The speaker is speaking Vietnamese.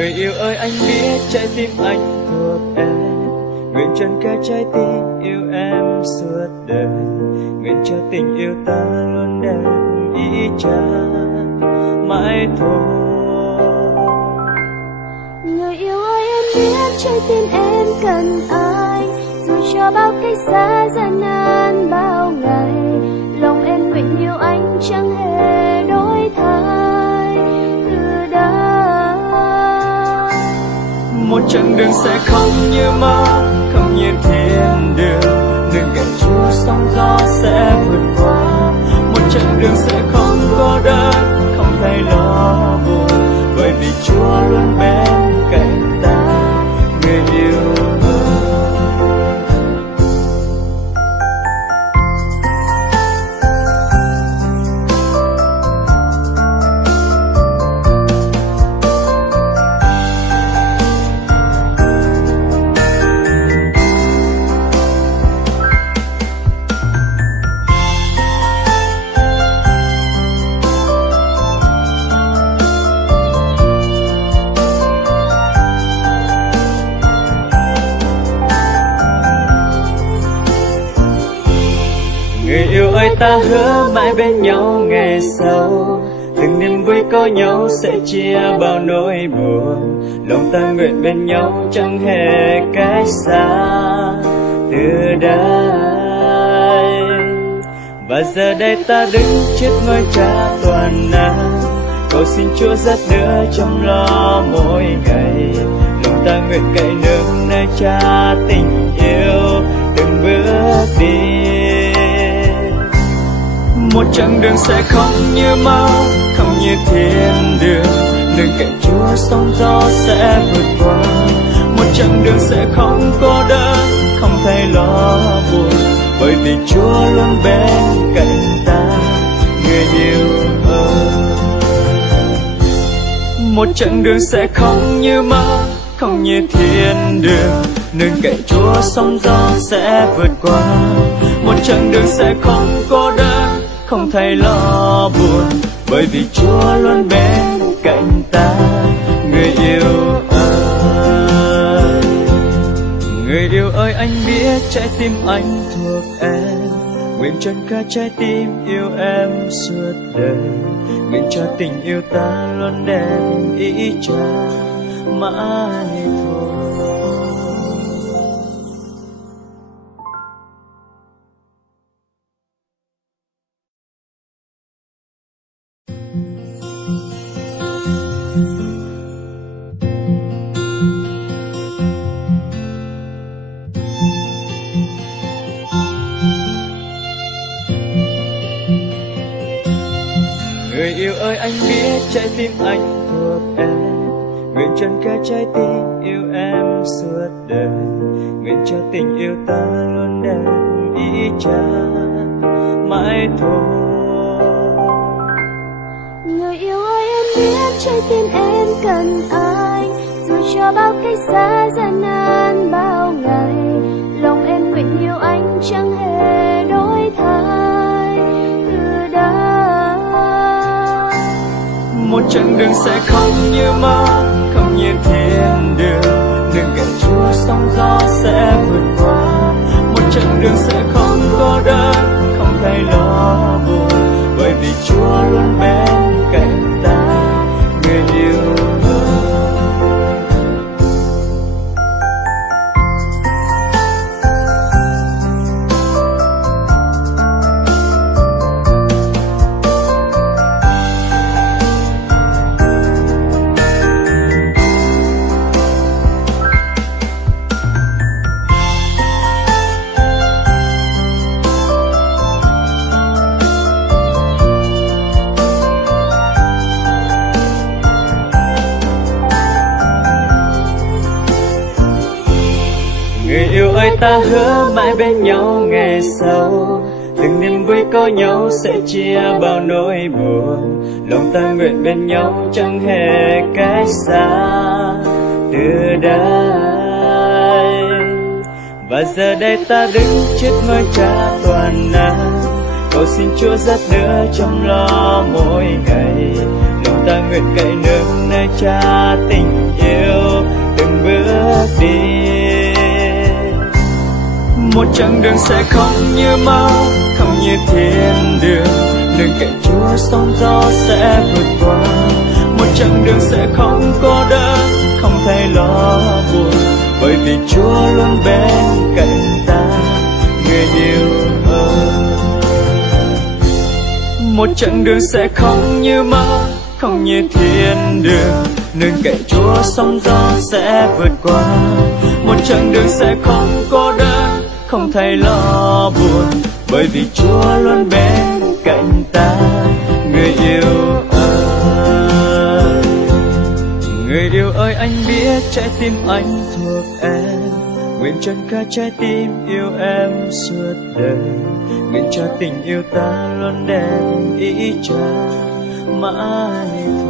Người yêu ơi anh biết trái tim anh thuộc em, nguyện trần cả trái tim yêu em suốt đời, nguyện cho tình yêu ta luôn đẹp ý cha mãi thôi. Người yêu ơi em biết trái tim em cần ai, dù cho bao cách xa gian nan bao ngày, lòng em nguyện yêu anh chẳng hề đổi thay từ đây. Một chặng đường sẽ không như mơ, không như thiên đường, đường cạnh Chúa sóng gió sẽ vượt qua. Một chặng đường sẽ không cô đơn, không thay lo buồn, bởi vì Chúa luôn bên cạnh ta, người yêu ơi. Người yêu ơi ta hứa mãi bên nhau ngày sau, từng niềm vui có nhau sẽ chia bao nỗi buồn, lòng ta nguyện bên nhau chẳng hề cách xa từ đây. Và giờ đây ta đứng trước ngôi Cha toàn năng, cầu xin Chúa dắt đỡ chăm lo mỗi ngày, lòng ta nguyện cậy nương nơi Cha tình yêu từng bước đi. Một chặng đường sẽ không như mơ, không như thiên đường, đường cạnh Chúa sóng gió sẽ vượt qua. Một chặng đường sẽ không cô đơn, không thay lo buồn, bởi vì Chúa luôn bên cạnh ta, người yêu ơi. Một chặng đường sẽ không như mơ, không như thiên đường, đường cạnh Chúa sóng gió sẽ vượt qua. Một chặng đường sẽ không cô đơn, không thay lo buồn, bởi vì Chúa luôn bên cạnh ta, người yêu ơi. Người yêu ơi anh biết trái tim anh thuộc em, nguyện trọn cả trái tim yêu em suốt đời, nguyện cho tình yêu ta luôn đẹp ý Cha mãi thôi. Người yêu ơi anh biết trái tim anh thuộc em, nguyện trọn cả trái tim yêu em suốt đời, nguyện cho tình yêu ta luôn đẹp ý Cha mãi thôi. Người yêu ơi em biết trái tim em cần ai, dù cho bao cách xa gian nan bao ngày, lòng em nguyện yêu anh chẳng hề đổi thay từ đây. Một chặng đường sẽ không như mơ, không như thiên đường, đường cạnh Chúa sóng gió sẽ vượt qua. Một chặng đường sẽ không cô đơn, không thay lo buồn, bởi vì Chúa luôn bên cạnh ta, người yêu ơi. Người yêu ơi ta hứa mãi bên nhau ngày sau, từng niềm vui có nhau sẽ chia bao nỗi buồn, lòng ta nguyện bên nhau chẳng hề cách xa từ đây. Và giờ đây ta đứng trước ngôi Cha toàn năng, cầu xin Chúa dắt đỡ chăm lo mỗi ngày, lòng ta nguyện cậy nương nơi Cha tình yêu từng bước đi. Một chặng đường sẽ không như mơ, không như thiên đường, nương cậy Chúa sóng gió sẽ vượt qua. Một chặng đường sẽ không cô đơn, không thay lo buồn, bởi vì Chúa luôn bên cạnh ta, người yêu ơi. Một chặng đường sẽ không như mơ, không như thiên đường, nương cậy Chúa sóng gió sẽ vượt qua. Một chặng đường sẽ không cô đơn, không thay lo buồn, bởi vì Chúa luôn bên cạnh ta, người yêu ơi. Người yêu ơi, anh biết trái tim anh thuộc em, nguyện chân cả trái tim yêu em suốt đời, nguyện cho tình yêu ta luôn đẹp ý Cha mãi thôi.